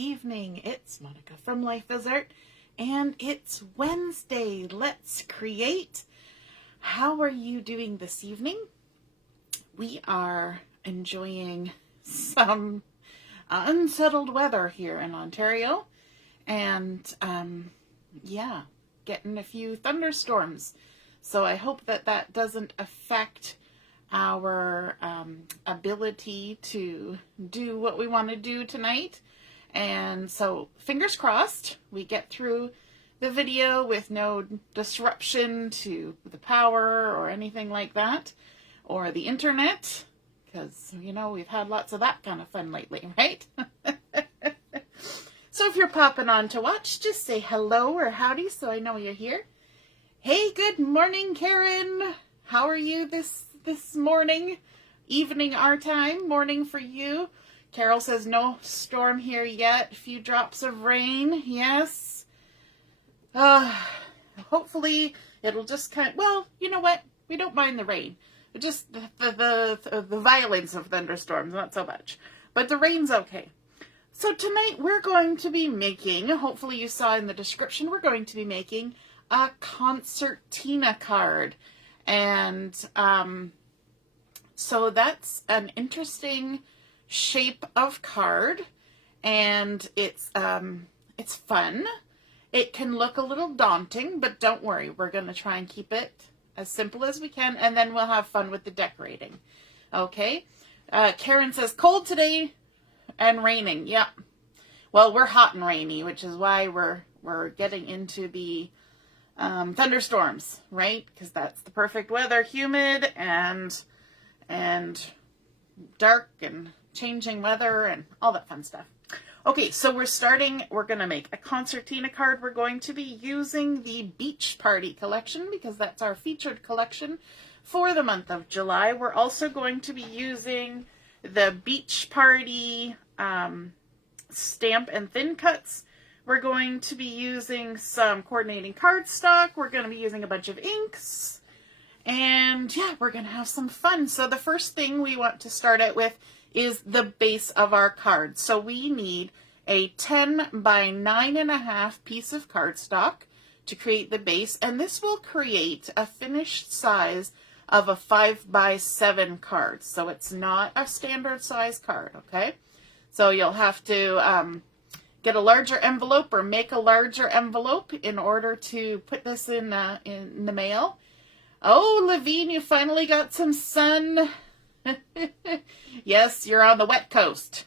evening. It's Monica from Life is Art, and it's Wednesday. Let's create. How are you doing this evening? We are enjoying some unsettled weather here in Ontario, and getting a few thunderstorms. So I hope that that doesn't affect our ability to do what we want to do tonight. And so fingers crossed we get through the video with no disruption to the power or anything like that, or the internet, because you know we've had lots of that kind of fun lately, right? So if you're popping on to watch, just say hello or howdy so I know you're here. Hey, good morning, Karen. How are you this morning? Evening our time, morning for you. Carol says no storm here yet. A few drops of rain. Yes. Hopefully it'll just well, you know what? We don't mind the rain. Just the violence of thunderstorms, not so much. But the rain's okay. So tonight we're going to be making, hopefully you saw in the description, we're going to be making a Concertina card. And so that's an interesting shape of card, and it's fun. It can look a little daunting, but don't worry, we're going to try and keep it as simple as we can, and then we'll have fun with the decorating. Okay? Karen says, cold today and raining. Yeah. Well, we're hot and rainy, which is why we're getting into the thunderstorms, right? Because that's the perfect weather, humid and dark and changing weather and all that fun stuff. Okay, so we're going to make a Concertina card. We're going to be using the Beach Party collection because that's our featured collection for the month of July. We're also going to be using the Beach Party stamp and thin cuts. We're going to be using some coordinating cardstock. We're going to be using a bunch of inks. And yeah, we're going to have some fun. So the first thing we want to start out with is the base of our card. So we need a 10 by 9.5 piece of cardstock to create the base. And this will create a finished size of a 5 by 7 card. So it's not a standard size card, okay? So you'll have to get a larger envelope or make a larger envelope in order to put this in the mail. Oh, Levine, you finally got some sun. Yes, you're on the wet coast.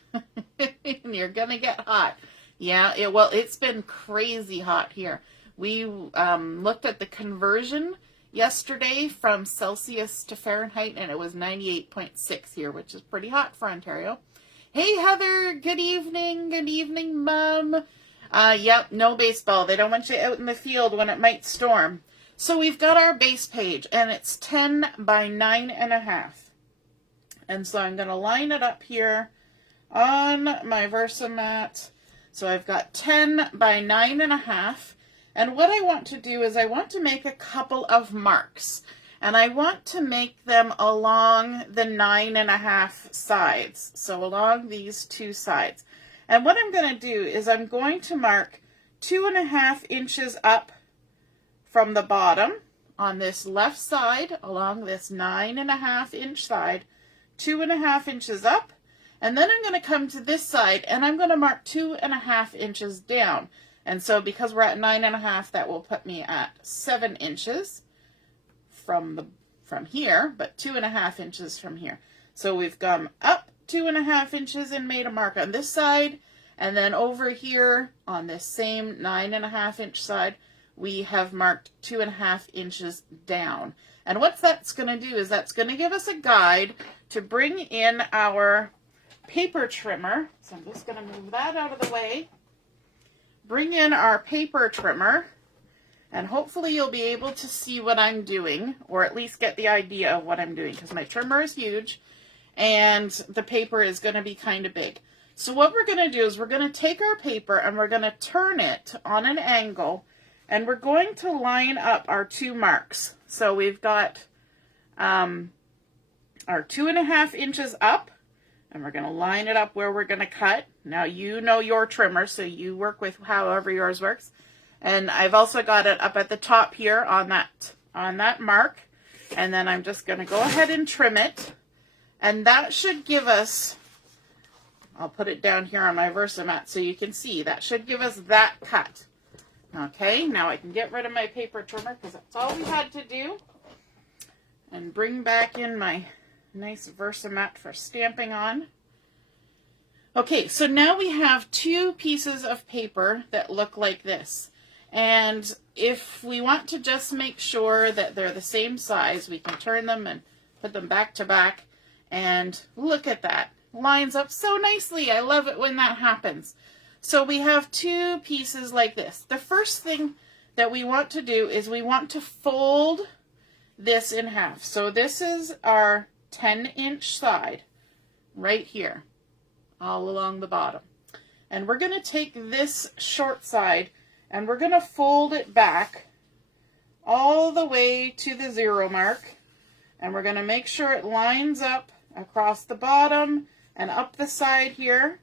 And you're going to get hot. Yeah, it's been crazy hot here. We looked at the conversion yesterday from Celsius to Fahrenheit, and it was 98.6 here, which is pretty hot for Ontario. Hey, Heather, good evening, Mom. Yep, no baseball. They don't want you out in the field when it might storm. So we've got our base page, and it's 10 by 9.5. And so I'm going to line it up here on my Versamat. So I've got 10 by 9.5. And what I want to do is I want to make a couple of marks. And I want to make them along the 9.5 sides. So along these two sides. And what I'm going to do is I'm going to mark 2.5 inches up from the bottom on this left side along this 9.5 inch side, 2.5 inches up. And then I'm going to come to this side and I'm going to mark 2.5 inches down. And so because we're at 9.5, that will put me at 7 inches from here, but 2.5 inches from here. So we've gone up 2.5 inches and made a mark on this side, and then over here on this same 9.5 inch side, we have marked 2.5 inches down. And what that's going to do is that's going to give us a guide to bring in our paper trimmer. So I'm just going to move that out of the way. Bring in our paper trimmer. And hopefully you'll be able to see what I'm doing, or at least get the idea of what I'm doing, because my trimmer is huge and the paper is going to be kind of big. So what we're going to do is we're going to take our paper and we're going to turn it on an angle, and we're going to line up our two marks. So we've got our 2.5 inches up, and we're going to line it up where we're going to cut. Now you know your trimmer, so you work with however yours works. And I've also got it up at the top here on that mark. And then I'm just going to go ahead and trim it. And that should give us, I'll put it down here on my Versamat so you can see, that should give us that cut. Okay, now I can get rid of my paper trimmer because that's all we had to do. And bring back in my nice Versamat for stamping on. Okay, so now we have two pieces of paper that look like this. And if we want to just make sure that they're the same size, we can turn them and put them back to back. And look at that. Lines up so nicely. I love it when that happens. So we have two pieces like this. The first thing that we want to do is we want to fold this in half. So this is our 10-inch side right here, all along the bottom. And we're going to take this short side and we're going to fold it back all the way to the 0 mark. And we're going to make sure it lines up across the bottom and up the side here.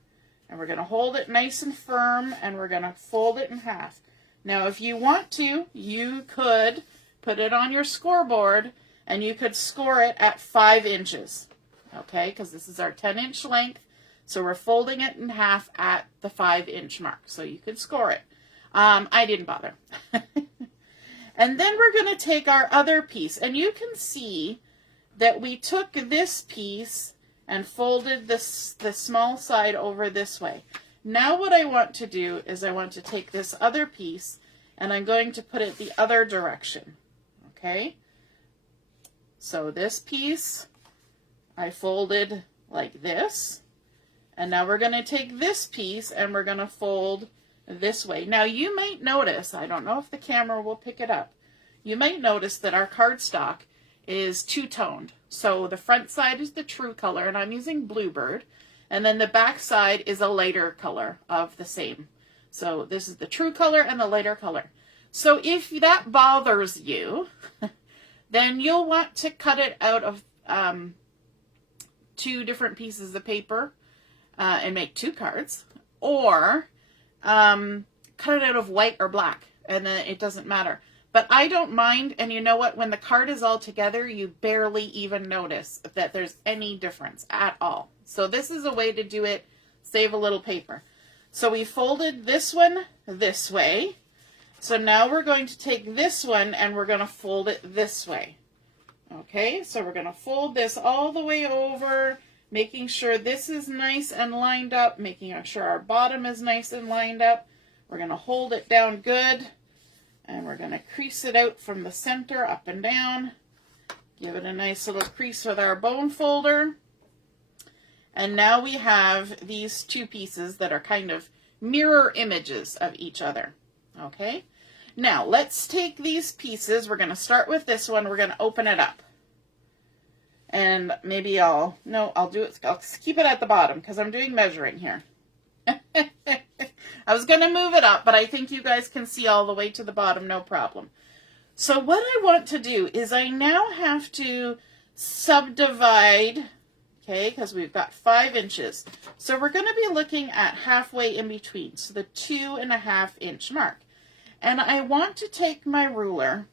And we're going to hold it nice and firm and we're going to fold it in half. Now, if you want to, you could put it on your scoreboard and you could score it at 5 inches. Okay, because this is our 10-inch length. So we're folding it in half at the 5-inch mark. So you could score it. I didn't bother. And then we're going to take our other piece. And you can see that we took this piece and folded the small side over this way. Now what I want to do is I want to take this other piece and I'm going to put it the other direction. Okay? So this piece I folded like this. And now we're going to take this piece and we're going to fold this way. Now you might notice, I don't know if the camera will pick it up, you might notice that our cardstock is two-toned. So the front side is the true color, and I'm using Bluebird, and then the back side is a lighter color of the same. So this is the true color and the lighter color. So if that bothers you, then you'll want to cut it out of two different pieces of paper and make 2 cards, or cut it out of white or black, and then it doesn't matter. But I don't mind, and you know what? When the card is all together, you barely even notice that there's any difference at all. So this is a way to do it, save a little paper. So we folded this one this way. So now we're going to take this one and we're going to fold it this way. Okay, so we're going to fold this all the way over, making sure this is nice and lined up, making sure our bottom is nice and lined up. We're going to hold it down good, and we're going to crease it out from the center up and down. Give it a nice little crease with our bone folder. And now we have these two pieces that are kind of mirror images of each other. Okay, now let's take these pieces. We're going to start with this one. We're going to open it up. And maybe I'll keep it at the bottom because I'm doing measuring here. I was going to move it up, but I think you guys can see all the way to the bottom, no problem. So what I want to do is I now have to subdivide, okay, because we've got 5 inches. So we're going to be looking at halfway in between, so the 2.5 inch mark. And I want to take my ruler,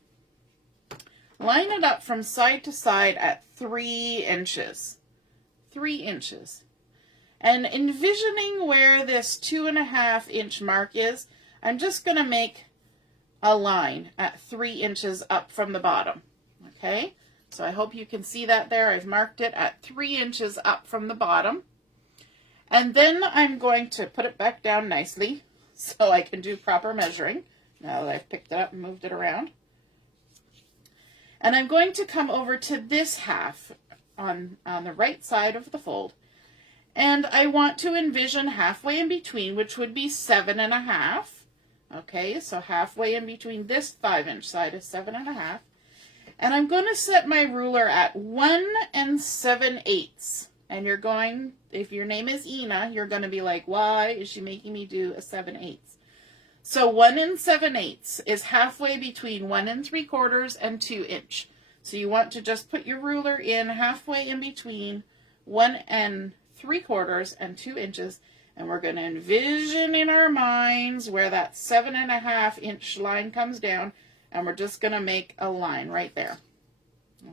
line it up from side to side at 3 inches. 3 inches. And envisioning where this 2.5 inch mark is, I'm just going to make a line at 3 inches up from the bottom. Okay, so I hope you can see that there. I've marked it at 3 inches up from the bottom. And then I'm going to put it back down nicely so I can do proper measuring now that I've picked it up and moved it around. And I'm going to come over to this half on the right side of the fold. And I want to envision halfway in between, which would be 7.5. Okay, so halfway in between this 5 inch side is 7.5. And I'm going to set my ruler at 1 7/8. And you're going, if your name is Ina, you're going to be like, why is she making me do a 7/8? So 1 7/8 is halfway between 1 3/4 and 2 inch. So you want to just put your ruler in halfway in between 1 3/4 and 2 inches. And we're going to envision in our minds where that 7.5 inch line comes down, and we're just going to make a line right there.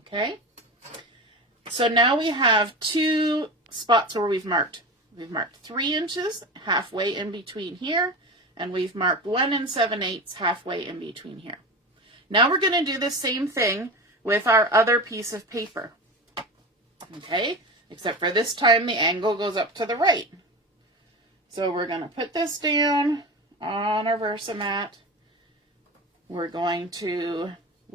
Okay? So now we have 2 spots where we've marked. We've marked 3 inches halfway in between here, and we've marked 1 7/8 halfway in between here. Now we're going to do the same thing with our other piece of paper. Okay? Except for this time the angle goes up to the right. So we're going to put this down on our Versamat. We'll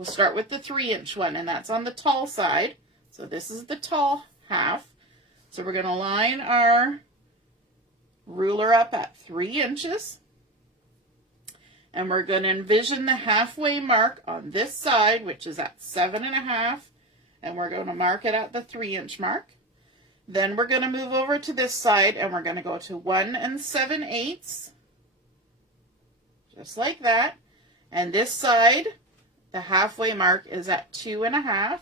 start with the 3-inch one, and that's on the tall side. So this is the tall half. So we're going to line our ruler up at 3 inches. And we're going to envision the halfway mark on this side, which is at 7.5. And we're going to mark it at the 3-inch mark. Then we're going to move over to this side, and we're going to go to 1 7/8, just like that. And this side, the halfway mark is at 2.5,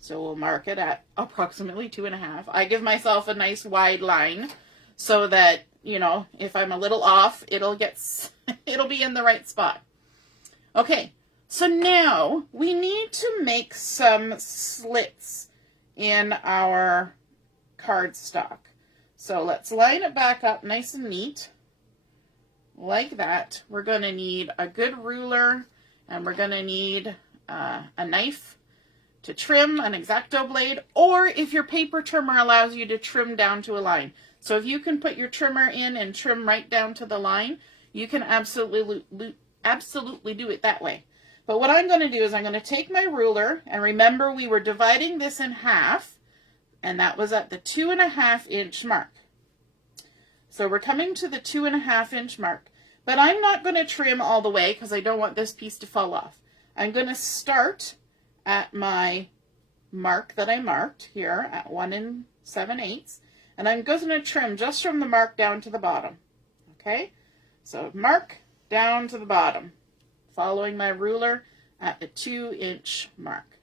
so we'll mark it at approximately 2.5. I give myself a nice wide line so that, you know, if I'm a little off, it'll be in the right spot. Okay, so now we need to make some slits in our cardstock. So let's line it back up nice and neat like that. We're going to need a good ruler, and we're going to need a knife to trim, an X-Acto blade, or if your paper trimmer allows you to trim down to a line. So if you can put your trimmer in and trim right down to the line, you can absolutely do it that way. But what I'm going to do is I'm going to take my ruler, and remember we were dividing this in half, and that was at the 2.5 inch mark. So we're coming to the 2.5 inch mark, but I'm not going to trim all the way because I don't want this piece to fall off. I'm going to start at my mark that I marked here at 1 7/8, and I'm going to trim just from the mark down to the bottom. Okay, so mark down to the bottom, following my ruler at the 2 inch mark.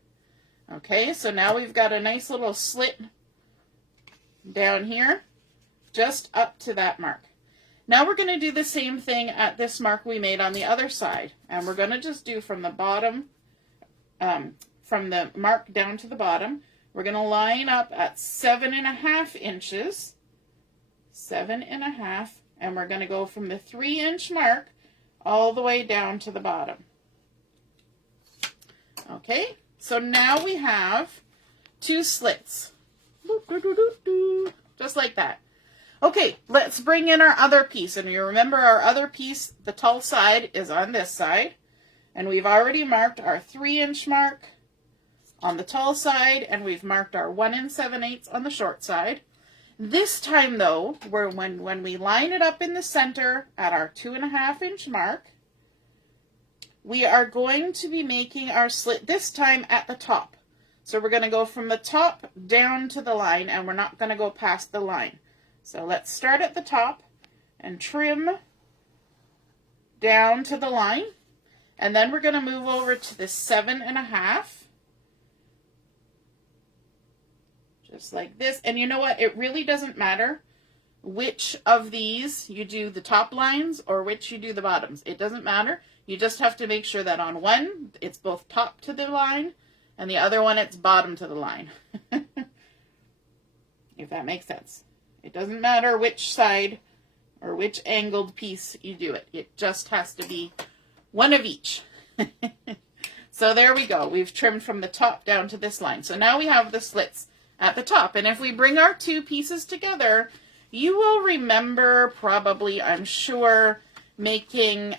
Okay, so now we've got a nice little slit down here, just up to that mark. Now we're going to do the same thing at this mark we made on the other side, and we're going to just do from the bottom, from the mark down to the bottom. We're going to line up at 7.5 inches, 7.5, and we're going to go from the 3 inch mark all the way down to the bottom. Okay, so now we have 2 slits, just like that. Okay, let's bring in our other piece, and you remember our other piece, the tall side, is on this side, and we've already marked our 3 inch mark on the tall side, and we've marked our 1 7/8 on the short side. This time though, when we line it up in the center at our 2.5 inch mark, we are going to be making our slit this time at the top. So we're going to go from the top down to the line, and we're not going to go past the line. So let's start at the top and trim down to the line, and then we're going to move over to the 7.5, just like this. And you know what? It really doesn't matter which of these you do the top lines or which you do the bottoms. It doesn't matter. You just have to make sure that on one, it's both top to the line, and the other one, it's bottom to the line. If that makes sense. It doesn't matter which side or which angled piece you do it. It just has to be one of each. So there we go. We've trimmed from the top down to this line. So now we have the slits at the top. And if we bring our 2 pieces together, you will remember probably, I'm sure, making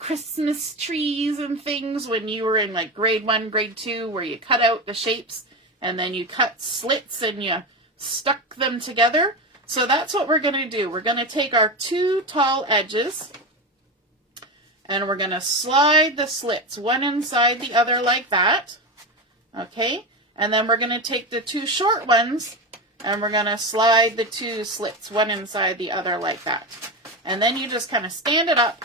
Christmas trees and things when you were in like grade 1, grade 2, where you cut out the shapes and then you cut slits and you stuck them together. So that's what we're going to do. We're going to take our 2 tall edges, and we're going to slide the slits one inside the other like that. Okay, and then we're going to take the 2 short ones, and we're going to slide the 2 slits one inside the other like that. And then you just kind of stand it up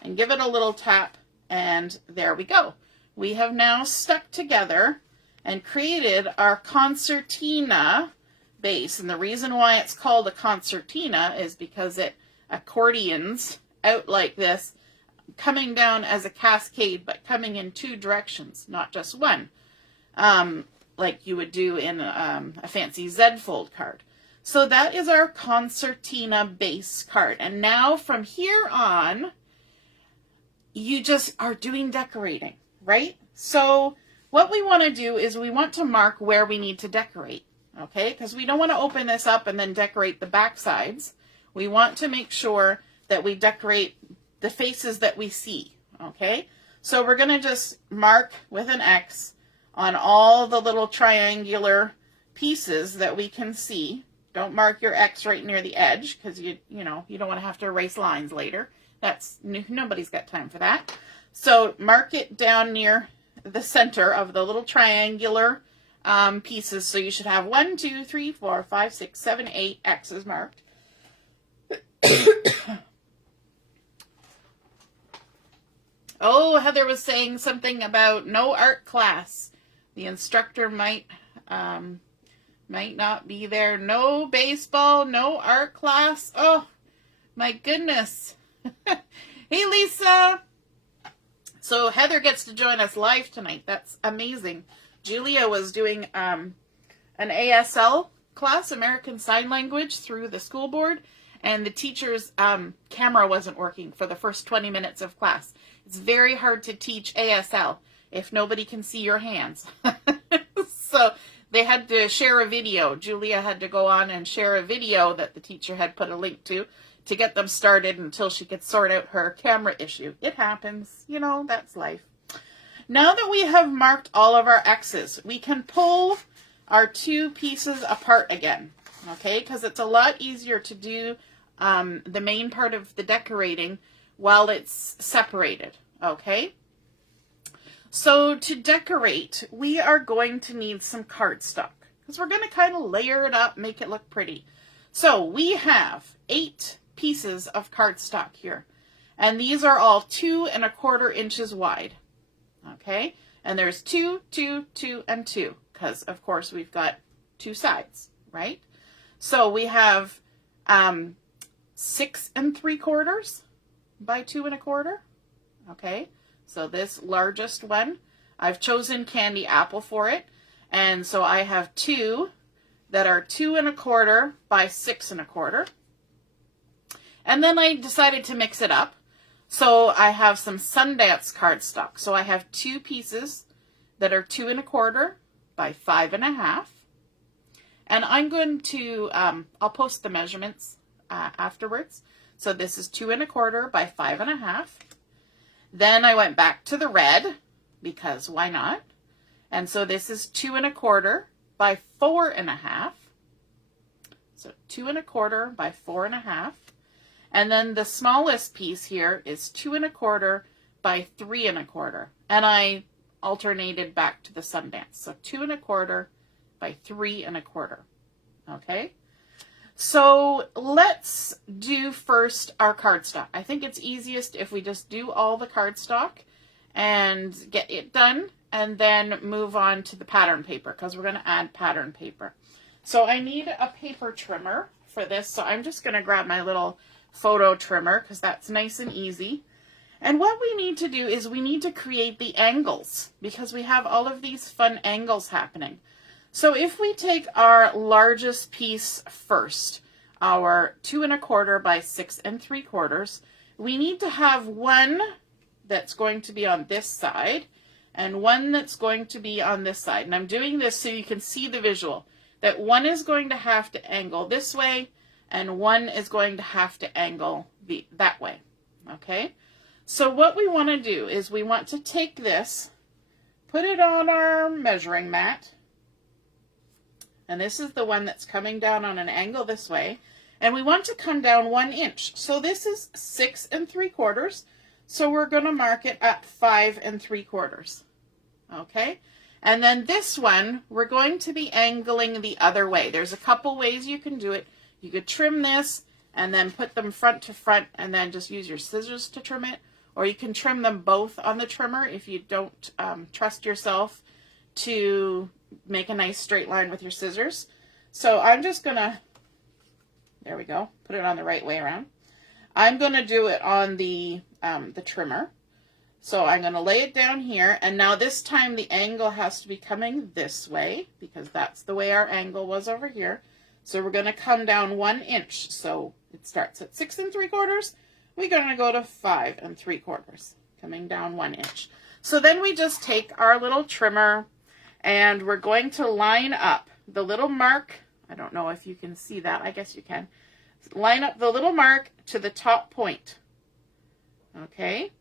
and give it a little tap, and there we go. We have now stuck together and created our Concertina base. And the reason why it's called a concertina is because it accordions out like this, coming down as a cascade, but coming in two directions, not just one, like you would do in a fancy Z-fold card. So that is our concertina base card. And now from here on, you just are doing decorating, right? So what we want to do is we want to mark where we need to decorate, okay? Because we don't want to open this up and then decorate the back sides. We want to make sure that we decorate the faces that we see, okay? So we're going to just mark with an X on all the little triangular pieces that we can see. Don't mark your X right near the edge because you don't want to have to erase lines later. Nobody's got time for that. So mark it down near the center of the little triangular pieces. So you should have 1, 2, 3, 4, 5, 6, 7, 8 X's marked. Oh, Heather was saying something about no art class. The instructor might not be there. No baseball, no art class. Oh, my goodness. Hey, Lisa. So Heather gets to join us live tonight. That's amazing. Julia was doing an ASL class, American Sign Language, through the school board, and the teacher's camera wasn't working for the first 20 minutes of class. It's very hard to teach ASL if nobody can see your hands. So they had to share a video. Julia had to go on and share a video that the teacher had put a link to get them started until she could sort out her camera issue. It happens. That's life. Now that we have marked all of our X's, we can pull our two pieces apart again, okay? Because it's a lot easier to do the main part of the decorating while it's separated, okay? So to decorate, we are going to need some cardstock because we're going to kind of layer it up, make it look pretty. So we have 8 pieces of cardstock here, and these are all 2 1/4 inches wide, okay? And there's 2, 2, 2, and 2 because, of course, we've got 2 sides, right? So we have 6 3/4 by 2 1/4, okay? So this largest one, I've chosen candy apple for it. And so I have 2 that are 2 1/4 by 6 1/4. And then I decided to mix it up. So I have some Sundance cardstock. So I have 2 pieces that are 2 1/4 by 5 1/2. And I'm going to, I'll post the measurements afterwards. So this is 2 1/4 by 5 1/2. Then I went back to the red, because why not? And so this is 2 1/4 by 4 1/2. So 2 1/4 by 4 1/2. And then the smallest piece here is 2 1/4 by 3 1/4. And I alternated back to the Sundance. So 2 1/4 by 3 1/4. Okay? So let's do first our cardstock. I think it's easiest if we just do all the cardstock and get it done and then move on to the pattern paper because we're going to add pattern paper. So I need a paper trimmer for this. So I'm just going to grab my little photo trimmer because that's nice and easy. And what we need to do is we need to create the angles because we have all of these fun angles happening. So if we take our largest piece first, our 2 1/4 by 6 3/4, we need to have one that's going to be on this side and one that's going to be on this side. And I'm doing this so you can see the visual, that one is going to have to angle this way and one is going to have to angle that way, okay? So what we want to do is we want to take this, put it on our measuring mat, and this is the one that's coming down on an angle this way. And we want to come down 1 inch. So this is 6 3/4. So we're going to mark it at 5 3/4. Okay. And then this one, we're going to be angling the other way. There's a couple ways you can do it. You could trim this and then put them front to front and then just use your scissors to trim it. Or you can trim them both on the trimmer if you don't trust yourself to make a nice straight line with your scissors. So I'm just gonna, there we go, put it on the right way around. I'm gonna do it on the trimmer. So I'm gonna lay it down here, and now this time the angle has to be coming this way because that's the way our angle was over here. So we're gonna come down 1 inch. So it starts at 6 3/4. We're gonna go to 5 3/4, coming down 1 inch. So then we just take our little trimmer and we're going to line up the little mark. I don't know if you can see that. I guess you can. Line up the little mark to the top point. Okay?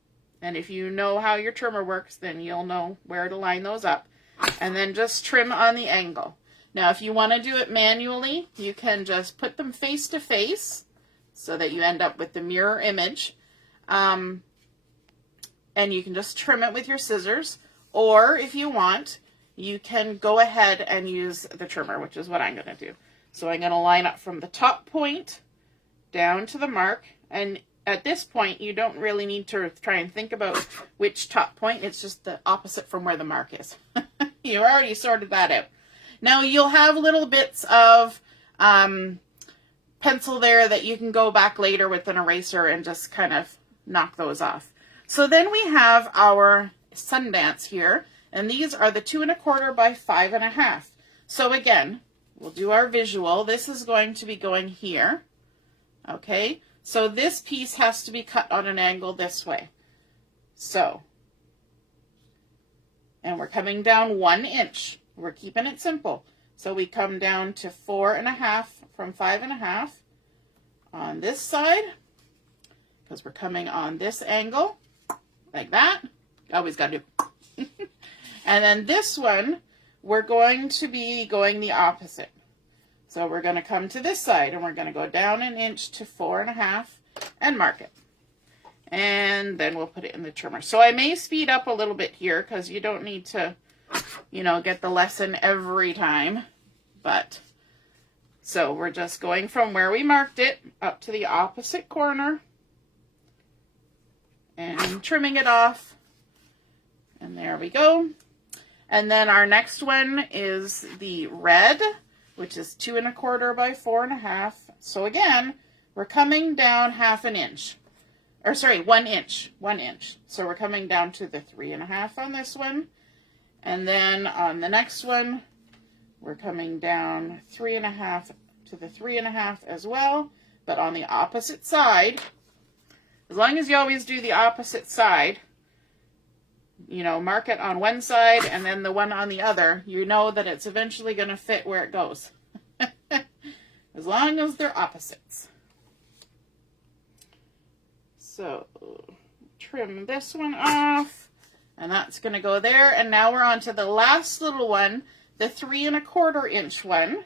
And if you know how your trimmer works, then you'll know where to line those up. And then just trim on the angle. Now, if you want to do it manually, you can just put them face to face so that you end up with the mirror image. And you can just trim it with your scissors. Or if you want, you can go ahead and use the trimmer, which is what I'm going to do. So I'm going to line up from the top point down to the mark. And at this point, you don't really need to try and think about which top point. It's just the opposite from where the mark is. You already sorted that out. Now you'll have little bits of pencil there that you can go back later with an eraser and just kind of knock those off. So then we have our Sundance here, and these are the 2 1/4 by 5 1/2. So again, we'll do our visual. This is going to be going here. Okay, so this piece has to be cut on an angle this way. So, and we're coming down 1 inch. We're keeping it simple. So we come down to 4 1/2 from 5 1/2 on this side, because we're coming on this angle, like that. Always got to do. And then this one, we're going to be going the opposite. So we're going to come to this side, and we're going to go down 1 inch to 4 1/2 and mark it. And then we'll put it in the trimmer. So I may speed up a little bit here because you don't need to, you know, get the lesson every time. But, so we're just going from where we marked it up to the opposite corner and trimming it off. And there we go. And then our next one is the red, which is 2 1/4 by 4 1/2. So again, we're coming down 1/2 inch. Or sorry, 1 inch. 1 inch. So we're coming down to the 3 1/2 on this one. And then on the next one, we're coming down 3 1/2 to the 3 1/2 as well. But on the opposite side, as long as you always do the opposite side, you know, mark it on one side and then the one on the other, you know that it's eventually going to fit where it goes. As long as they're opposites. So, trim this one off, and that's going to go there. And now we're on to the last little one, the 3 1/4 inch one.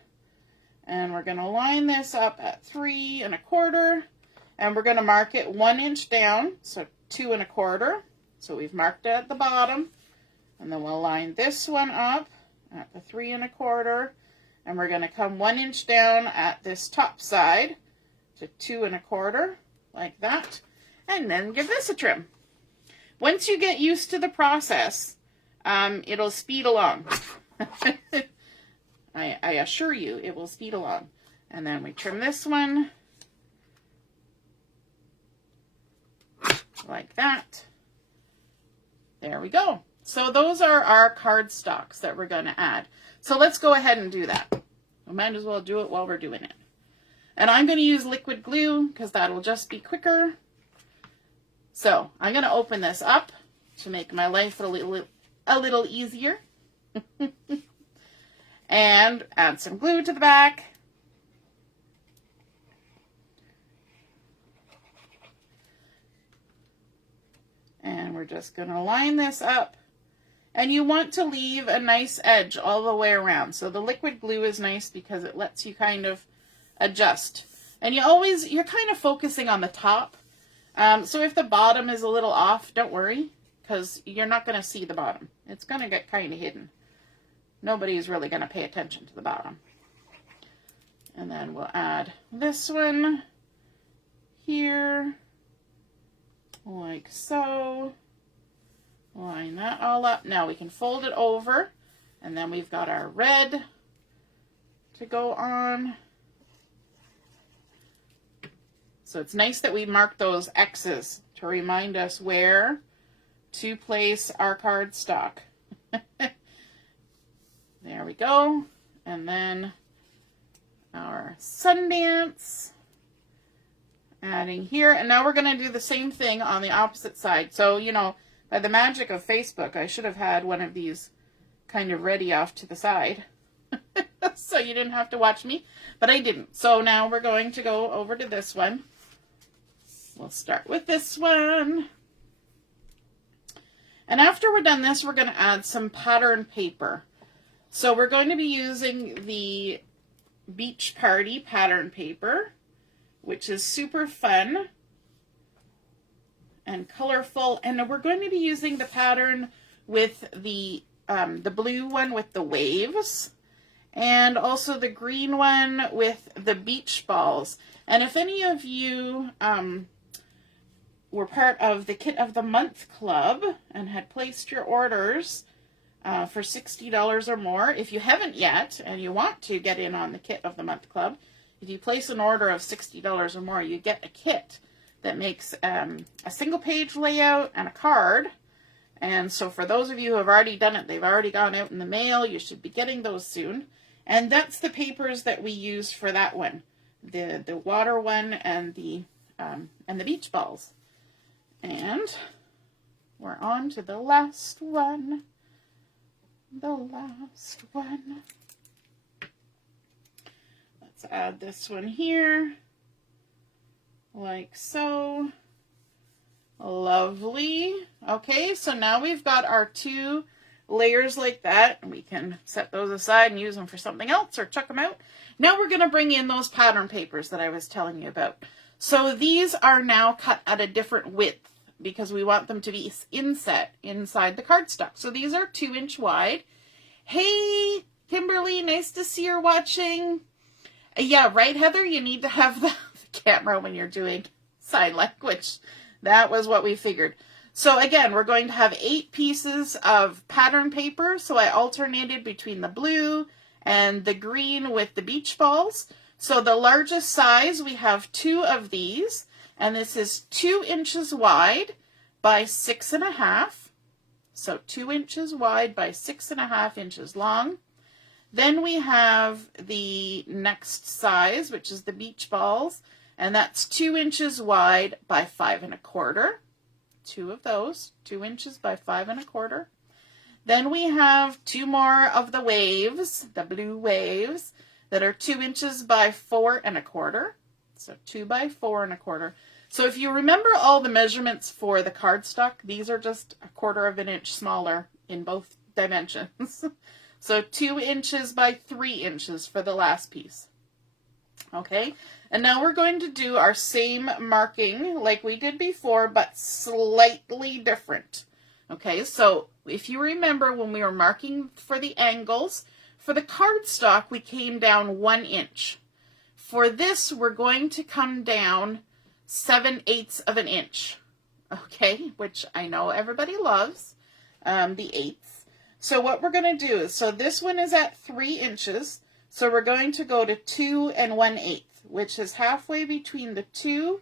And we're going to line this up at 3 1/4, and we're going to mark it 1 inch down, so 2 1/4. So we've marked it at the bottom, and then we'll line this one up at the 3 1/4, and we're going to come 1 inch down at this top side to 2 1/4, like that, and then give this a trim. Once you get used to the process, it'll speed along. I assure you, it will speed along. And then we trim this one like that. There we go. So those are our cardstocks that we're going to add. So let's go ahead and do that. We might as well do it while we're doing it. And I'm going to use liquid glue because that'll just be quicker. So I'm going to open this up to make my life a little easier. And add some glue to the back. And we're just going to line this up. And you want to leave a nice edge all the way around. So the liquid glue is nice because it lets you kind of adjust. And you're kind of focusing on the top. So if the bottom is a little off, don't worry, because you're not going to see the bottom. It's going to get kind of hidden. Nobody's really going to pay attention to the bottom. And then we'll add this one here, like so. Line that all up. Now we can fold it over, and then we've got our red to go on. So it's nice that we mark those X's to remind us where to place our cardstock. There we go. And then our Sundance. Adding here. And now we're going to do the same thing on the opposite side. So, you know, by the magic of Facebook, I should have had one of these kind of ready off to the side. So you didn't have to watch me, but I didn't. So now we're going to go over to this one. We'll start with this one. And after we're done this, we're going to add some pattern paper. So we're going to be using the Beach Party pattern paper, which is super fun and colorful. And we're going to be using the pattern with the blue one with the waves, and also the green one with the beach balls. And if any of you were part of the Kit of the Month Club and had placed your orders for $60 or more, if you haven't yet and you want to get in on the Kit of the Month Club, if you place an order of $60 or more, you get a kit that makes a single page layout and a card. And so for those of you who have already done it, they've already gone out in the mail. You should be getting those soon. And that's the papers that we use for that one, the water one and the beach balls. And we're on to the last one. The last one. Let's add this one here, like so. Lovely. Okay, so now we've got our 2 layers like that, and we can set those aside and use them for something else or chuck them out. Now we're going to bring in those pattern papers that I was telling you about. So these are now cut at a different width because we want them to be inset inside the cardstock. So these are 2-inch wide. Hey, Kimberly, nice to see you're watching. Yeah, right, Heather? You need to have the camera when you're doing sign language. That was what we figured. So again, we're going to have 8 pieces of pattern paper. So I alternated between the blue and the green with the beach balls. So the largest size, we have 2 of these. And this is 2 inches wide by 6.5. So 2 inches wide by 6.5 inches long. Then we have the next size, which is the beach balls. And that's 2 inches wide by 5.25. 2 of those, 2 inches by 5.25. Then we have 2 more of the waves, the blue waves, that are 2 inches by 4.25. So 2 by 4.25. So if you remember all the measurements for the cardstock, these are just 1/4 of an inch smaller in both dimensions. So 2 inches by 3 inches for the last piece. Okay, and now we're going to do our same marking like we did before, but slightly different. Okay, so if you remember when we were marking for the angles, for the cardstock, we came down 1 inch. For this, we're going to come down 7/8 of an inch. Okay, which I know everybody loves, the eighths. So what we're going to do is, so this one is at 3 inches. So we're going to go to 2 1/8, which is halfway between the 2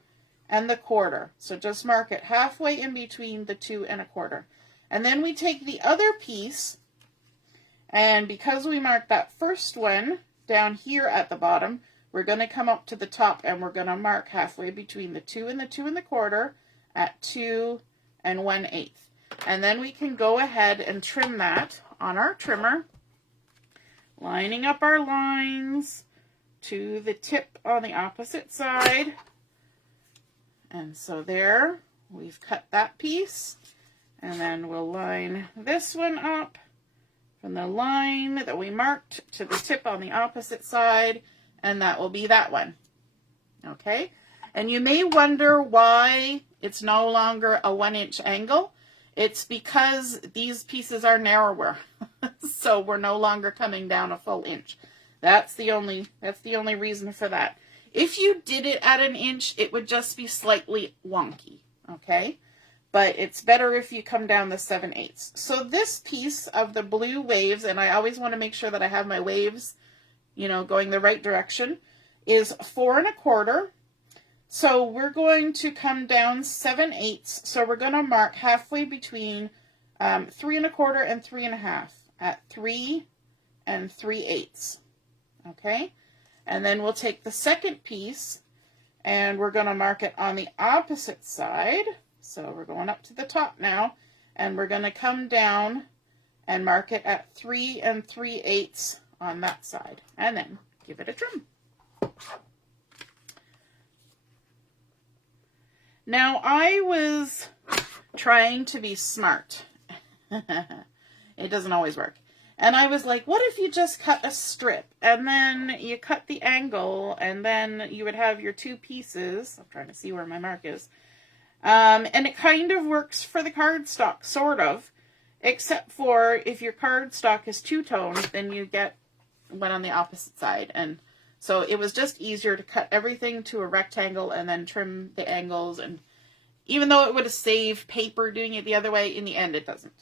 and the 1/4. So just mark it halfway in between the 2 and 1/4. And then we take the other piece, and because we marked that first one down here at the bottom, we're going to come up to the top and we're going to mark halfway between the 2 and the 2 1/4 at 2 1/8. And then we can go ahead and trim that on our trimmer, lining up our lines to the tip on the opposite side. And so there, we've cut that piece. And then we'll line this one up from the line that we marked to the tip on the opposite side. And that will be that one. Okay? And you may wonder why it's no longer a 1 inch angle. It's because these pieces are narrower. So we're no longer coming down a full inch. That's the only reason for that. If you did it at 1 inch, it would just be slightly wonky, okay? But it's better if you come down the 7/8. So this piece of the blue waves, and I always want to make sure that I have my waves, going the right direction, is 4 1/4. So we're going to come down 7/8. So we're going to mark halfway between 3 1/4 and 3 1/2 at 3 3/8. Okay, and then we'll take the second piece and we're going to mark it on the opposite side. So we're going up to the top now, and we're going to come down and mark it at 3 3/8 on that side, and then give it a trim. Now, I was trying to be smart. It doesn't always work. And I was like, what if you just cut a strip and then you cut the angle and then you would have your two pieces. I'm trying to see where my mark is. And it kind of works for the cardstock, sort of, except for if your cardstock is two-toned, then you get one on the opposite side. And so it was just easier to cut everything to a rectangle and then trim the angles. And even though it would have saved paper doing it the other way, in the end it doesn't.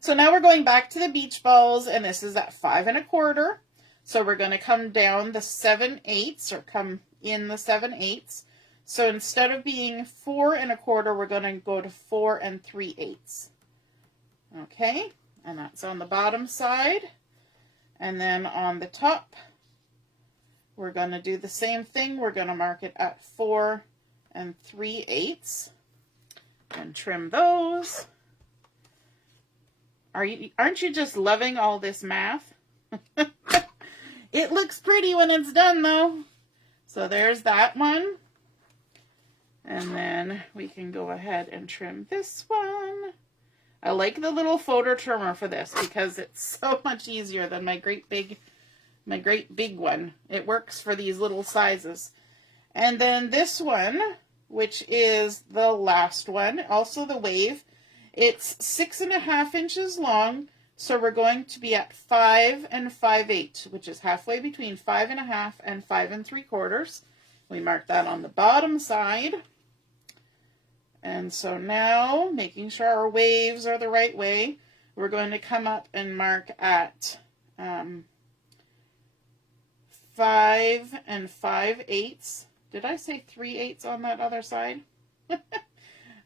So now we're going back to the beach balls, and this is at 5 1/4. So we're going to come down the 7/8, or come in the 7/8. So instead of being 4 1/4, we're going to go to 4 3/8. Okay, and that's on the bottom side. And then on the top, we're going to do the same thing. We're going to mark it at 4 3/8 and trim those. Aren't you just loving all this math? It looks pretty when it's done, though. So there's that one. And then we can go ahead and trim this one. I like the little photo trimmer for this because it's so much easier than my great big one. It works for these little sizes. And then this one, which is the last one, also the wave, it's 6 1/2 inches long. So we're going to be at 5 5/8, which is halfway between 5 1/2 and 5 3/4. We mark that on the bottom side. And so now, making sure our waves are the right way, we're going to come up and mark at 5 5/8. Did I say 3/8 on that other side?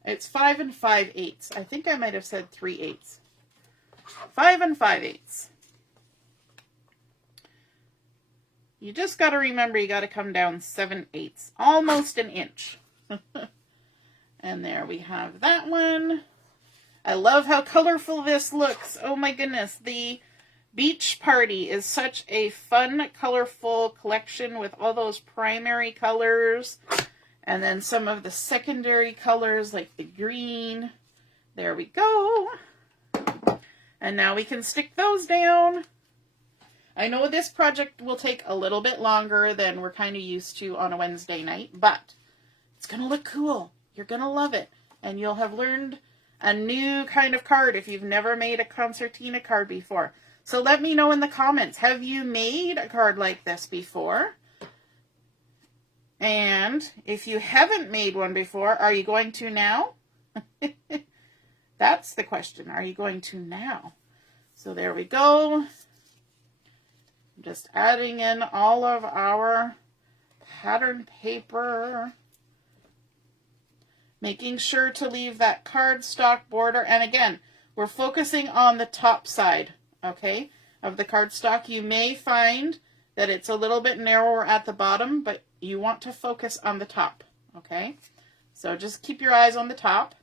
It's 5 5/8. I think I might have said 3/8. 5 5/8. You just got to remember you got to come down 7/8, almost an inch. And there we have that one. I love how colorful this looks. Oh my goodness. The beach party is such a fun, colorful collection with all those primary colors. And then some of the secondary colors like the green. There we go. And now we can stick those down. I know this project will take a little bit longer than we're kind of used to on a Wednesday night, but it's going to look cool. You're going to love it. And you'll have learned a new kind of card if you've never made a Concertina card before. So let me know in the comments, have you made a card like this before? And if you haven't made one before, are you going to now? That's the question. Are you going to now? So there we go. Just adding in all of our pattern paper. Making sure to leave that cardstock border. And again, we're focusing on the top side, okay, of the cardstock. You may find that it's a little bit narrower at the bottom, but you want to focus on the top, okay? So just keep your eyes on the top,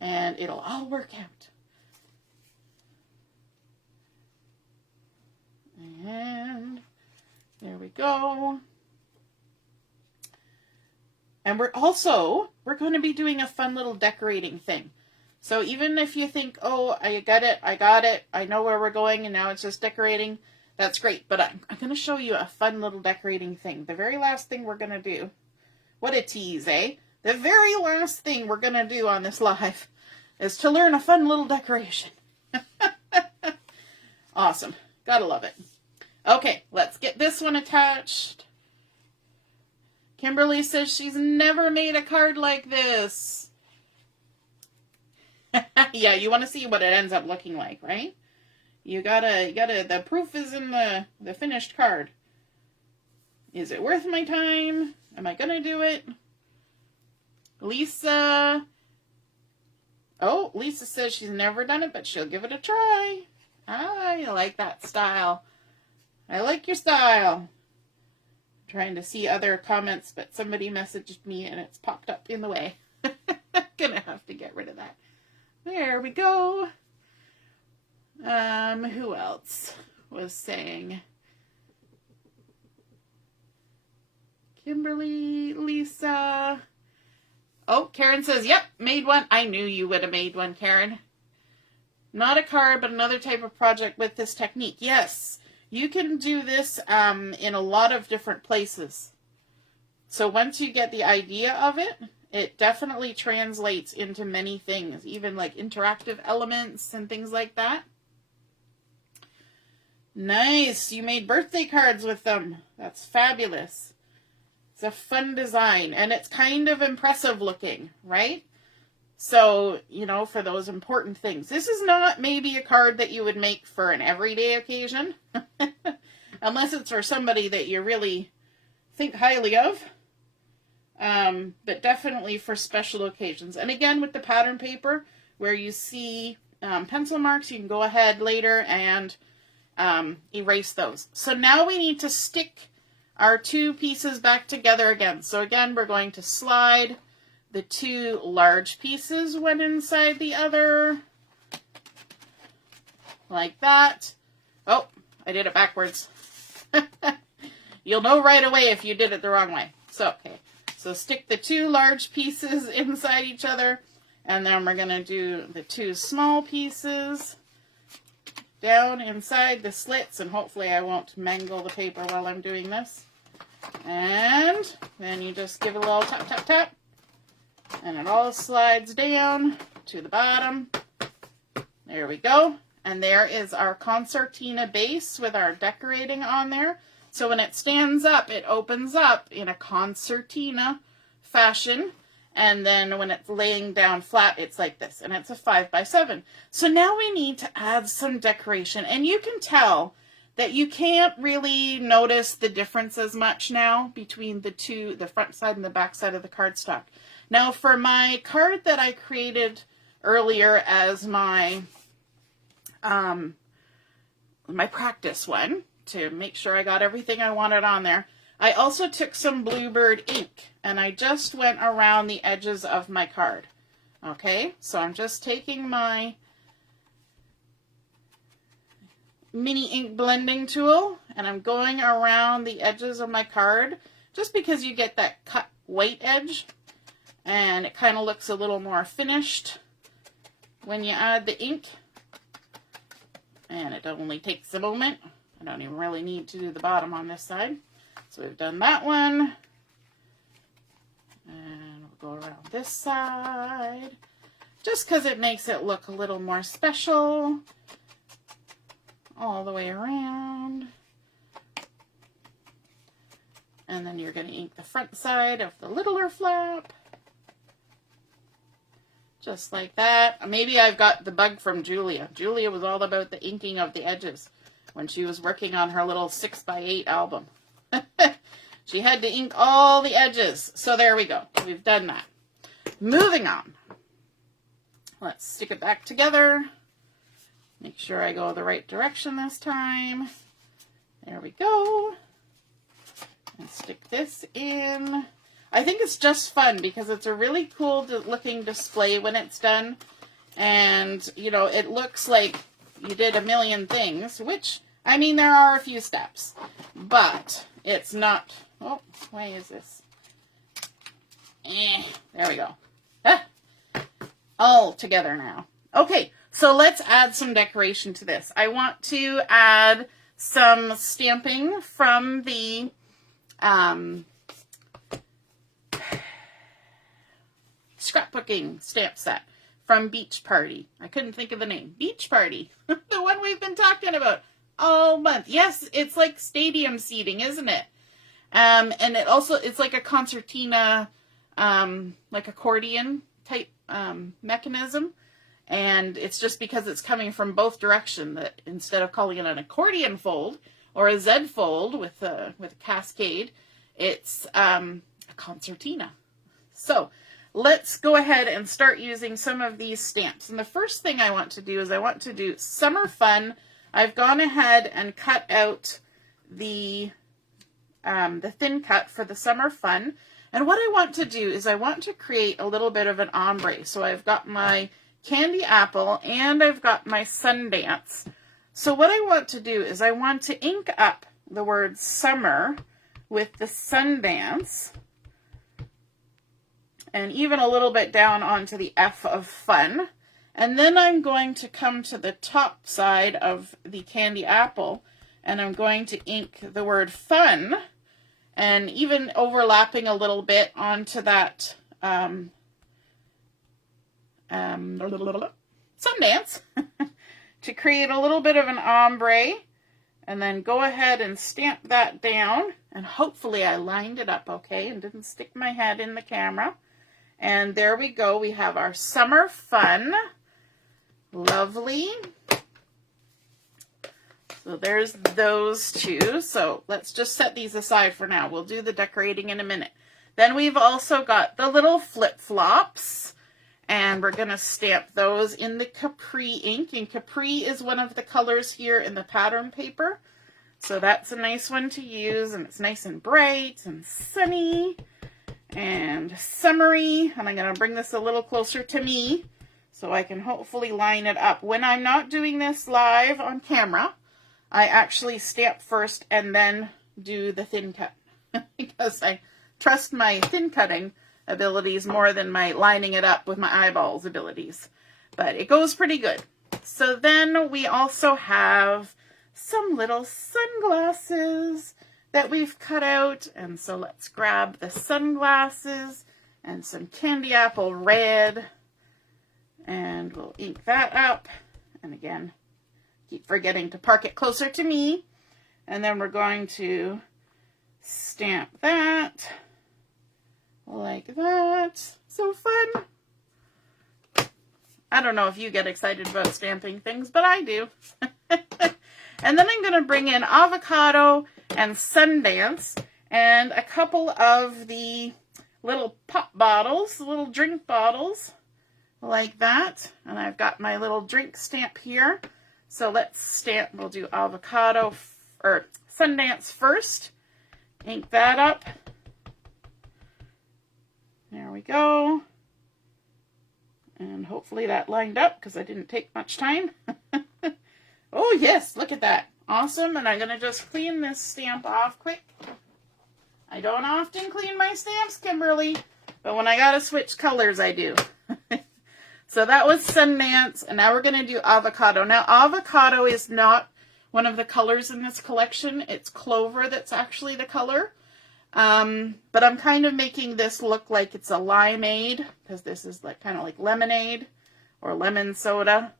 and it'll all work out. And there we go. And we're going to be doing a fun little decorating thing. So even if you think, oh, I got it, I know where we're going, and now it's just decorating, that's great. But I'm going to show you a fun little decorating thing. The very last thing we're going to do, what a tease, eh? The very last thing we're going to do on this live is to learn a fun little decoration. Awesome. Gotta love it. Okay, let's get this one attached. Kimberly says she's never made a card like this. Yeah, you want to see what it ends up looking like, right? You gotta, the proof is in the finished card. Is it worth my time? Am I gonna do it? Lisa. Oh, Lisa says she's never done it, but she'll give it a try. I like that style. I like your style. I'm trying to see other comments, but somebody messaged me and it's popped up in the way. Gonna have to get rid of that. There we go. Who else was saying? Kimberly, Lisa. Oh, Karen says, yep, made one. I knew you would have made one, Karen. Not a card, but another type of project with this technique. Yes, you can do this in a lot of different places. So once you get the idea of it, it definitely translates into many things, even like interactive elements and things like that. Nice. You made birthday cards with them. That's fabulous. It's a fun design, and it's kind of impressive looking, right? So, you know, for those important things. This is not maybe a card that you would make for an everyday occasion, unless it's for somebody that you really think highly of, but definitely for special occasions. And again, with the pattern paper, where you see pencil marks, you can go ahead later and erase those. So now we need to stick our two pieces back together again. So again, we're going to slide the two large pieces one inside the other, like that. Oh, I did it backwards. You'll know right away if you did it the wrong way. So, okay. So stick the two large pieces inside each other, and then we're going to do the two small pieces down inside the slits, and hopefully I won't mangle the paper while I'm doing this. And then you just give it a little tap, tap, tap, and it all slides down to the bottom. There we go. And there is our concertina base with our decorating on there. So when it stands up, it opens up in a concertina fashion. And then when it's laying down flat, it's like this. And it's a 5x7. So now we need to add some decoration. And you can tell that you can't really notice the difference as much now between the two, the front side and the back side of the cardstock. Now for my card that I created earlier as my my practice one, to make sure I got everything I wanted on there, I also took some Bluebird ink and I just went around the edges of my card. Okay, so I'm just taking my mini ink blending tool and I'm going around the edges of my card, just because you get that cut white edge and it kind of looks a little more finished when you add the ink. And it only takes a moment. I don't even really need to do the bottom on this side. So we've done that one. And we'll go around this side, just because it makes it look a little more special. All the way around. And then you're going to ink the front side of the littler flap. Just like that. Maybe I've got the bug from Julia. Julia was all about the inking of the edges when she was working on her little 6x8 album. She had to ink all the edges. So there we go. We've done that. Moving on. Let's stick it back together. Make sure I go the right direction this time. There we go. And stick this in. I think it's just fun because it's a really cool looking display when it's done. And, you know, it looks like you did a million things, which, I mean, there are a few steps. But it's not... Oh, why is this? There we go. Ah, all together now. Okay, so let's add some decoration to this. I want to add some stamping from the scrapbooking stamp set from Beach Party. I couldn't think of the name. Beach Party. The one we've been talking about all month. Yes, it's like stadium seating, isn't it? And it also, it's like a concertina, like accordion type mechanism. And it's just because it's coming from both directions that instead of calling it an accordion fold or a Z fold with a cascade, it's a concertina. So let's go ahead and start using some of these stamps. And the first thing I want to do is I want to do Summer Fun. I've gone ahead and cut out the thin cut for the Summer Fun. And what I want to do is I want to create a little bit of an ombre. So I've got my candy apple and I've got my Sundance. So what I want to do is I want to ink up the word summer with the Sundance and even a little bit down onto the F of fun. And then I'm going to come to the top side of the candy apple and I'm going to ink the word fun and even overlapping a little bit onto that Sundance to create a little bit of an ombre, and then go ahead and stamp that down, and hopefully I lined it up okay and didn't stick my head in the camera. And there we go, we have our Summer Fun. Lovely. So there's those two. So let's just set these aside for now. We'll do the decorating in a minute. Then we've also got the little flip-flops, and we're going to stamp those in the Capri ink. And Capri is one of the colors here in the pattern paper. So that's a nice one to use, and it's nice and bright and sunny and summery. And I'm going to bring this a little closer to me so I can hopefully line it up. When I'm not doing this live on camera, I actually stamp first and then do the thin cut because I trust my thin cutting abilities more than my lining it up with my eyeballs abilities. But it goes pretty good. So then we also have some little sunglasses that we've cut out. And so let's grab the sunglasses and some candy apple red. And we'll ink that up. And again, keep forgetting to park it closer to me. And then we're going to stamp that like that. So fun. I don't know if you get excited about stamping things, but I do. And then I'm going to bring in avocado and Sundance and a couple of the little pop bottles, little drink bottles like that. And I've got my little drink stamp here. So let's stamp, we'll do avocado or Sundance first. Ink that up. There we go. And hopefully that lined up because I didn't take much time. Oh yes, look at that. Awesome. And I'm going to just clean this stamp off quick. I don't often clean my stamps, Kimberly, but when I got to switch colors, I do. So that was Sundance, and now we're going to do avocado. Now, avocado is not one of the colors in this collection. It's clover that's actually the color. But I'm kind of making this look like it's a limeade, because this is like kind of like lemonade or lemon soda.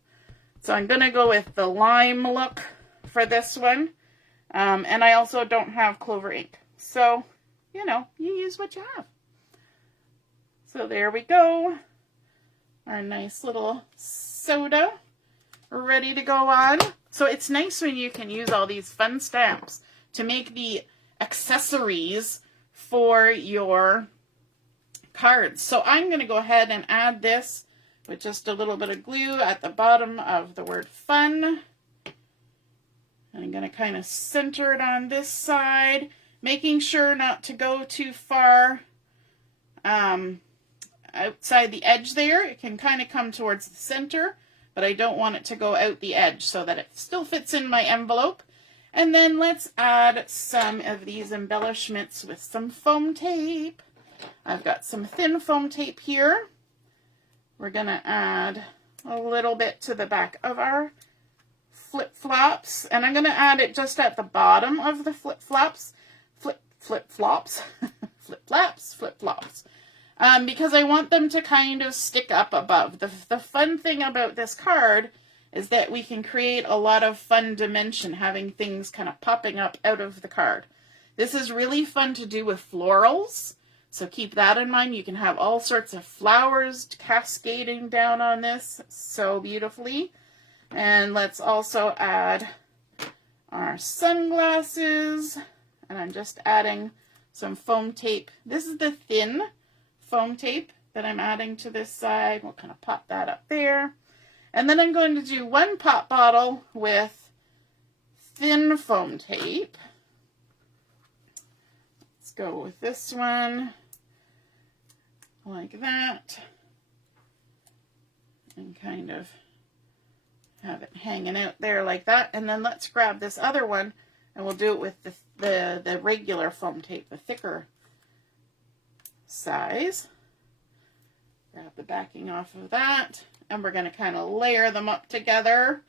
So I'm going to go with the lime look for this one. And I also don't have clover ink. So, you know, you use what you have. So there we go. Our nice little soda ready to go on. So it's nice when you can use all these fun stamps to make the accessories for your cards. So I'm going to go ahead and add this with just a little bit of glue at the bottom of the word fun. And I'm going to kind of center it on this side, making sure not to go too far outside the edge there. It can kind of come towards the center, but I don't want it to go out the edge so that it still fits in my envelope. And then let's add some of these embellishments with some foam tape. I've got some thin foam tape here. We're going to add a little bit to the back of our flip-flops, and I'm going to add it just at the bottom of the flip-flops, flip-flops, because I want them to kind of stick up above. The fun thing about this card is that we can create a lot of fun dimension, having things kind of popping up out of the card. This is really fun to do with florals. So keep that in mind. You can have all sorts of flowers cascading down on this so beautifully. And let's also add our sunglasses. And I'm just adding some foam tape. This is the thin foam tape that I'm adding to this side. We'll kind of pop that up there. And then I'm going to do one pop bottle with thin foam tape. Let's go with this one like that. And kind of have it hanging out there like that. And then let's grab this other one and we'll do it with the regular foam tape, the thicker size. Grab the backing off of that, and we're going to kind of layer them up together.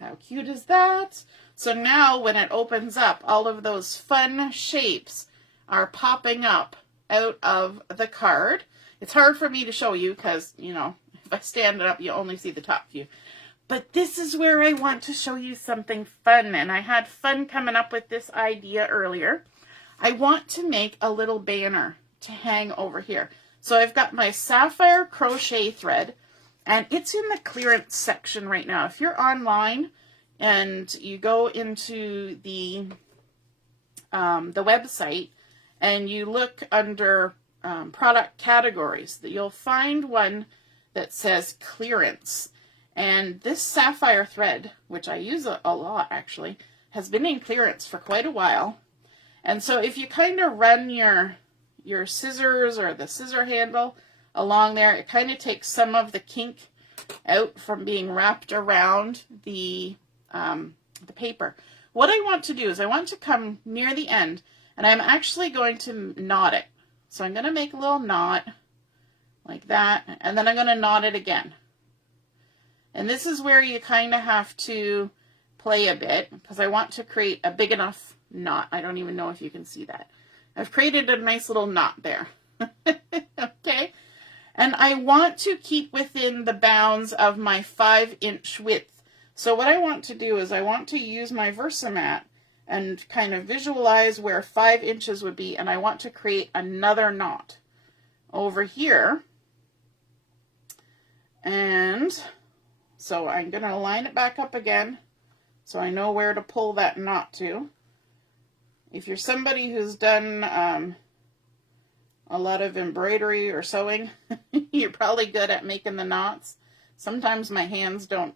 How cute is that? So now when it opens up, all of those fun shapes are popping up out of the card. It's hard for me to show you because, you know, if I stand it up, you only see the top view. But this is where I want to show you something fun, and I had fun coming up with this idea earlier. I want to make a little banner to hang over here. So I've got my sapphire crochet thread, and it's in the clearance section right now. If you're online and you go into the website and you look under product categories, that you'll find one that says clearance. And this sapphire thread, which I use a lot actually, has been in clearance for quite a while. And so if you kind of run your scissors or the scissor handle along there, it kind of takes some of the kink out from being wrapped around the paper. What I want to do is I want to come near the end, and I'm actually going to knot it. So I'm going to make a little knot like that, and then I'm going to knot it again. And this is where you kind of have to play a bit, because I want to create a big enough knot. I don't even know if you can see that. I've created a nice little knot there. Okay. And I want to keep within the bounds of my 5-inch width. So what I want to do is I want to use my Versamat and kind of visualize where 5 inches would be, and I want to create another knot over here. And so I'm going to line it back up again so I know where to pull that knot to. If you're somebody who's done a lot of embroidery or sewing, you're probably good at making the knots. Sometimes my hands don't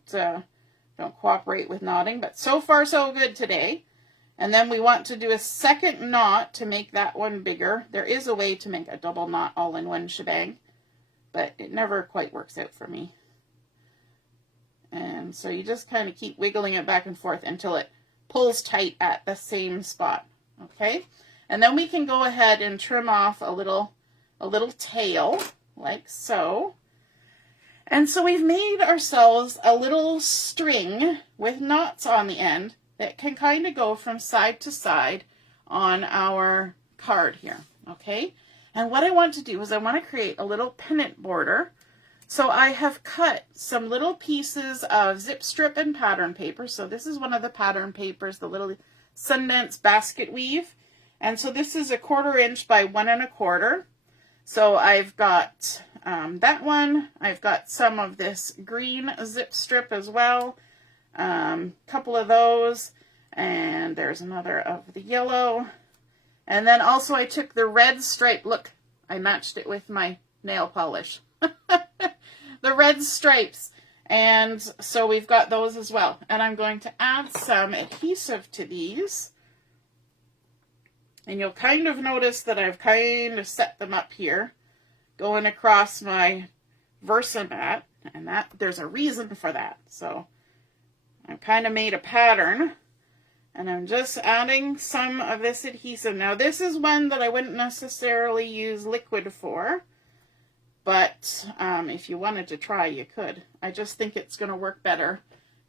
cooperate with knotting, but so far so good today. And then we want to do a second knot to make that one bigger. There is a way to make a double knot all in one shebang, but it never quite works out for me. And so you just kind of keep wiggling it back and forth until it pulls tight at the same spot. Okay, and then we can go ahead and trim off a little tail like so. And so we've made ourselves a little string with knots on the end that can kind of go from side to side on our card here. Okay, and what I want to do is I want to create a little pennant border. So I have cut some little pieces of zip strip and pattern paper. So this is one of the pattern papers, the little Sundance basket weave. And so this is 1/4 inch by 1 1/4. So I've got that one. I've got some of this green zip strip as well. Couple of those. And there's another of the yellow. And then also I took the red stripe. Look, I matched it with my nail polish. The red stripes. And so we've got those as well. And I'm going to add some adhesive to these. And you'll kind of notice that I've kind of set them up here, going across my Versamat. And that there's a reason for that. So I've kind of made a pattern. And I'm just adding some of this adhesive. Now this is one that I wouldn't necessarily use liquid for. But if you wanted to try, you could. I just think it's going to work better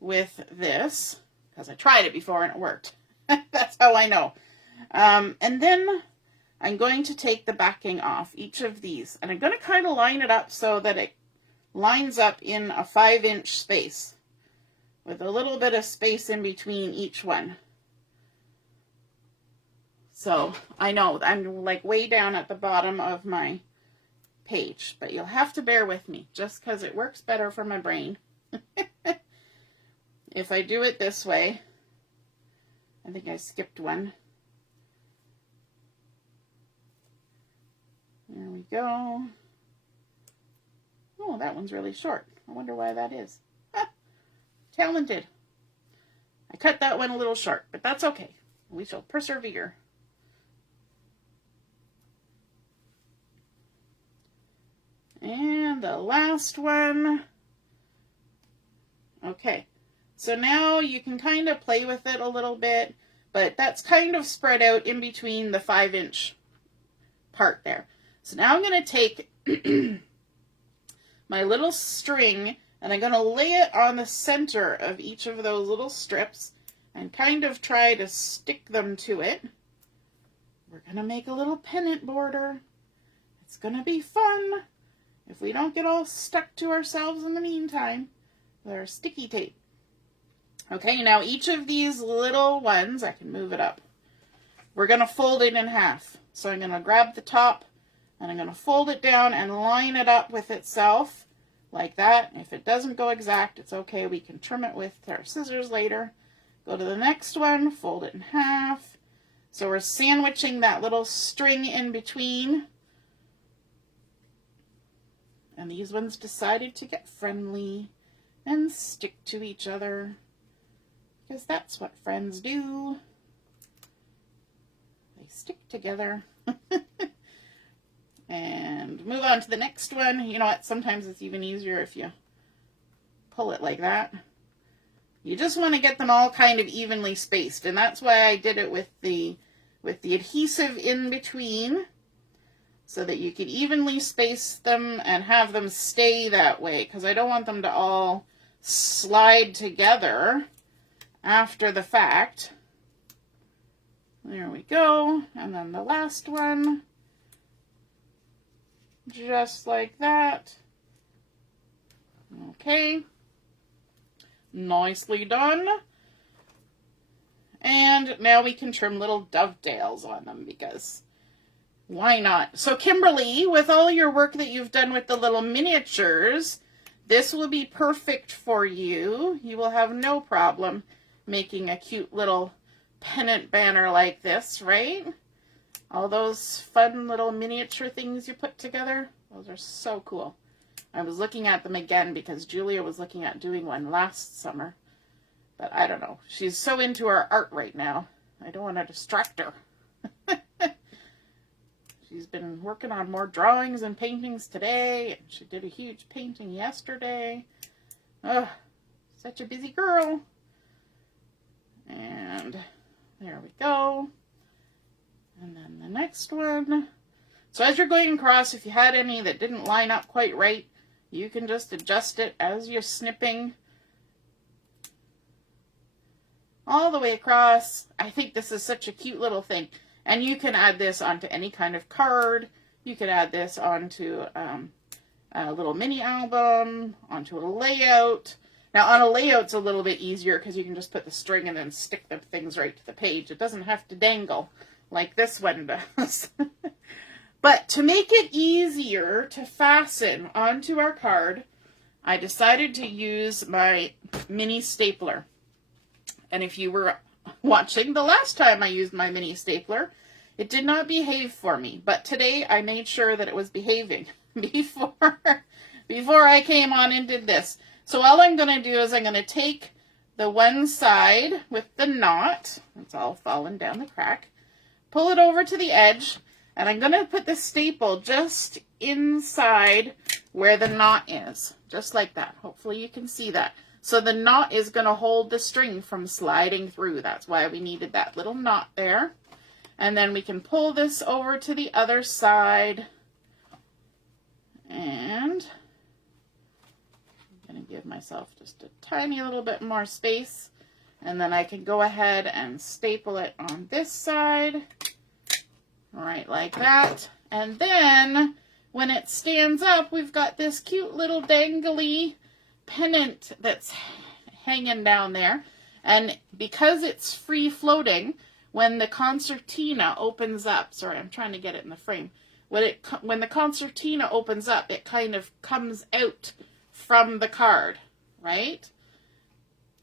with this, because I tried it before and it worked. That's how I know. And then I'm going to take the backing off each of these. And I'm going to kind of line it up so that it lines up in a 5-inch space, with a little bit of space in between each one. So I know I'm like way down at the bottom of my page, but you'll have to bear with me just because it works better for my brain. If I do it this way, I think I skipped one. There we go. Oh, that one's really short. I wonder why that is. Ah, talented. I cut that one a little short, but that's okay. We shall persevere. And the last one. Okay, so now you can kind of play with it a little bit, but that's kind of spread out in between the 5-inch part there. So now I'm going to take my little string and I'm going to lay it on the center of each of those little strips and kind of try to stick them to it. We're going to make a little pennant border. It's going to be fun if we don't get all stuck to ourselves in the meantime with our sticky tape. Okay, now each of these little ones, I can move it up. We're going to fold it in half. So I'm going to grab the top and I'm going to fold it down and line it up with itself like that. If it doesn't go exact, it's okay. We can trim it with our scissors later. Go to the next one, fold it in half. So we're sandwiching that little string in between. And these ones decided to get friendly and stick to each other, because that's what friends do. They stick together. And move on to the next one. You know what? Sometimes it's even easier if you pull it like that. You just want to get them all kind of evenly spaced, and that's why I did it with the adhesive in between, so that you can evenly space them and have them stay that way, because I don't want them to all slide together after the fact. There we go. And then the last one, just like that. Okay. Nicely done. And now we can trim little dovetails on them, because why not? So Kimberly, with all your work that you've done with the little miniatures, this will be perfect for you. You will have no problem making a cute little pennant banner like this, right? All those fun little miniature things you put together, those are so cool. I was looking at them again because Julia was looking at doing one last summer. But I don't know. She's so into her art right now. I don't want to distract her. She's been working on more drawings and paintings today. And she did a huge painting yesterday. Ugh, such a busy girl. And there we go. And then the next one. So as you're going across, if you had any that didn't line up quite right, you can just adjust it as you're snipping all the way across. I think this is such a cute little thing. And you can add this onto any kind of card. You could add this onto a little mini album, onto a layout. Now on a layout, it's a little bit easier because you can just put the string and then stick the things right to the page. It doesn't have to dangle like this one does. But to make it easier to fasten onto our card, I decided to use my mini stapler. And if you were watching the last time I used my mini stapler, it did not behave for me. But today I made sure that it was behaving before I came on and did this. So all I'm going to do is I'm going to take the one side with the knot, it's all fallen down the crack, pull it over to the edge, and I'm going to put the staple just inside where the knot is, just like that. Hopefully you can see that. So the knot is going to hold the string from sliding through. That's why we needed that little knot there. And then we can pull this over to the other side. And I'm going to give myself just a tiny little bit more space. And then I can go ahead and staple it on this side. Right like that. And then when it stands up, we've got this cute little dangly pennant that's hanging down there. And because it's free floating, when the concertina opens up, sorry, I'm trying to get it in the frame. When the concertina opens up, it kind of comes out from the card, right?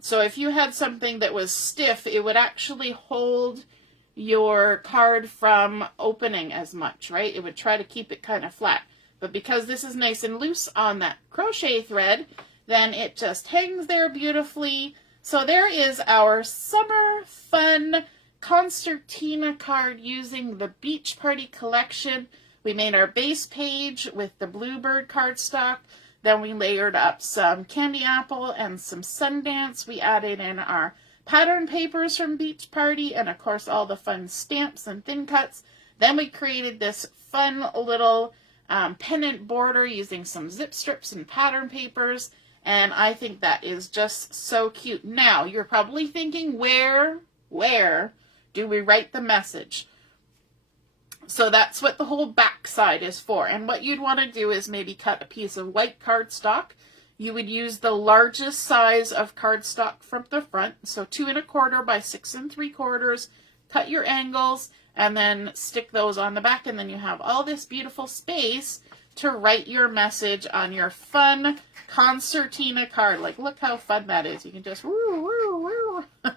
So if you had something that was stiff, it would actually hold your card from opening as much, right? It would try to keep it kind of flat. But because this is nice and loose on that crochet thread, then it just hangs there beautifully. So there is our summer fun concertina card using the Beach Party collection. We made our base page with the Bluebird cardstock. Then we layered up some candy apple and some Sundance. We added in our pattern papers from Beach Party and of course all the fun stamps and thin cuts. Then we created this fun little pennant border using some zip strips and pattern papers. And I think that is just so cute. Now, you're probably thinking, where do we write the message? So that's what the whole back side is for. And what you'd want to do is maybe cut a piece of white cardstock. You would use the largest size of cardstock from the front, so 2 1/4 by 6 3/4. Cut your angles and then stick those on the back, and then you have all this beautiful space to write your message on your fun concertina card. Like, look how fun that is. You can just woo, woo, woo.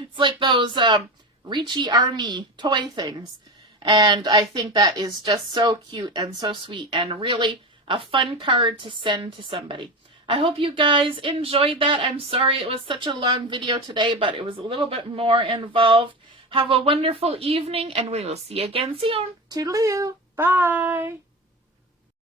It's like those Ricci Army toy things. And I think that is just so cute and so sweet and really a fun card to send to somebody. I hope you guys enjoyed that. I'm sorry it was such a long video today, but it was a little bit more involved. Have a wonderful evening, and we will see you again soon. Toodaloo. Bye.